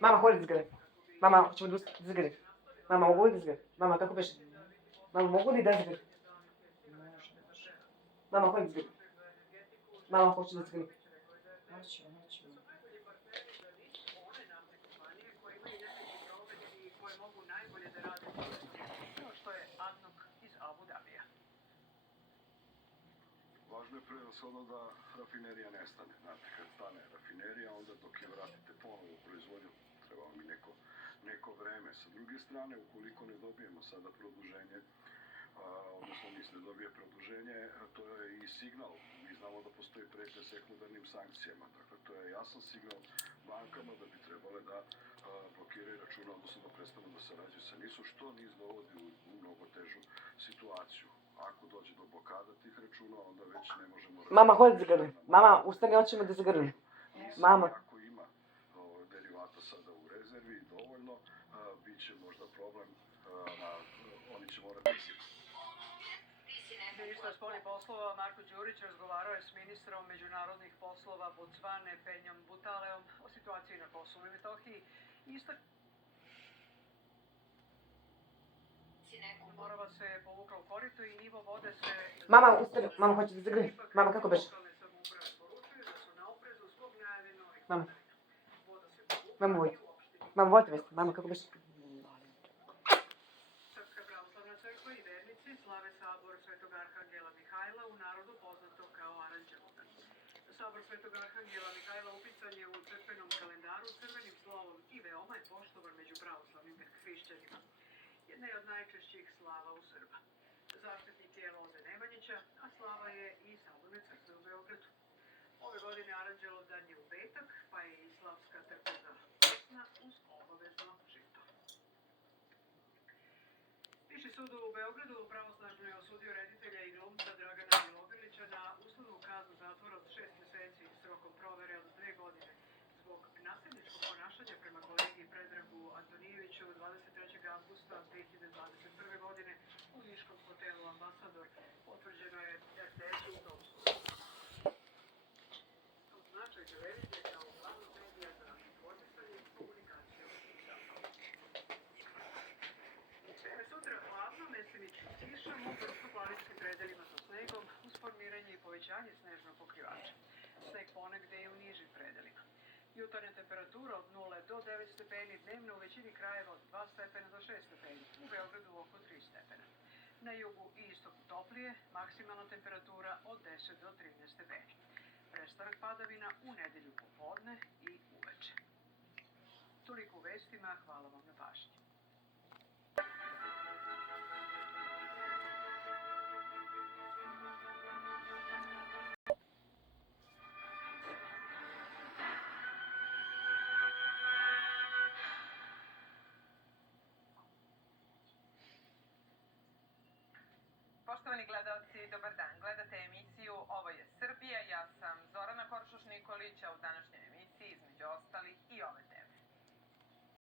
Mama, hodi da zgradi. Mama, hoćemo da zgradi. Mama, mogu li da zgradi? Mama, kako beše? Mama, mogu li da zgradi? Mama, hodi da zgradi. Mama, hoću da zgradi. Hoću. Važno je prevashodno da rafinerija nestane. Znate, kad stane rafinerija, onda dok je vratite ponovo u proizvodnju, treba vam i neko vreme. Sa druge strane, ukoliko ne dobijemo sada produženje, odnosno NIS ne dobije produženje, to je i signal. Mi znamo da postoji pretnja sekundarnim sankcijama. Dakle, to je jasan signal bankama da bi trebale da blokiraju računa, odnosno da prestanu da sarađuju sa NIS-om, što NIS dovodi u mnogo težu situaciju. Ako dođe do blokada tih računa, onda već ne možemo... Mama, hodi da zagrlim. Mama, ustani, hoćemo da zagrlim. Mama. Ako ima derivata sada u rezervi dovoljno, bit će možda problem, oni će morati... Ministar spoljnih poslova Marko Đurić razgovarao je s ministrom međunarodnih poslova Bocvane Penjom Butaleom o situaciji na Kosovu i Metohiji. Morava se povukla u korito i nivo vode se... Mama, ustani. Mama, hoće da zagrlim. Mama, kako beše? Mama. Mama, vojte. Mama, vojte mjesto. Mama, kako beše? Srpska pravoslavna crkva i vernici slave sabor Svetog Arhangela Mihajla, u narodu poznato kao Aranđelodan. Sabor Svetog Arhangela Mihajla upisan je u crkvenom kalendaru crvenim slovom i veoma je poštovan među pravoslavnim hrišćanima. Jedna je od najčešćih slava u Srba. Zaštitnik je Loze Nemanjića, a slava je i Saborne crkve u Beogradu. Ove godine Aranđelovdan je u petak, pa je i slavska trpeza pesna uz obavezno žito. Viši sud u Beogradu pravosnažno je osudio reditelja i glumca Dragana Milogrlića na uslovnu kaznu zatvora od 6 mjeseci s rokom provere od 2 godine zbog nasilničkog ponašanja prema kolegi Predragu Antonijeviću 23. avgusta 2021. godine u niškom hotelu Ambasador, potvrđeno je RTS-u u tom sudu. Značaj televizije kao glavnog medija za informisanje i komunikaciju sa sutra hladno, mestimično kišom u brdsko-planinskim predelima sa snegom uz formiranje i povećanje snežnog pokrivača. Sneg ponegde je u nižim predelima. Jutarnja temperatura od 0 do 9 stepeni, dnevno u većini krajeva od 2 stepena do 6 stepeni, u Beogradu oko 3 stepena. Na jugu i istoku toplije, maksimalna temperatura od 10 do 13 stepeni. Prestanak padavina u nedelju popodne i uveče. Toliko u vestima, hvala vam na pažnji. Poštovani gledalci, dobar dan. Gledate emisiju Ovo je Srbija. Ja sam Zorana Koršuš-Nikolić, a u današnjoj emisiji između ostalih i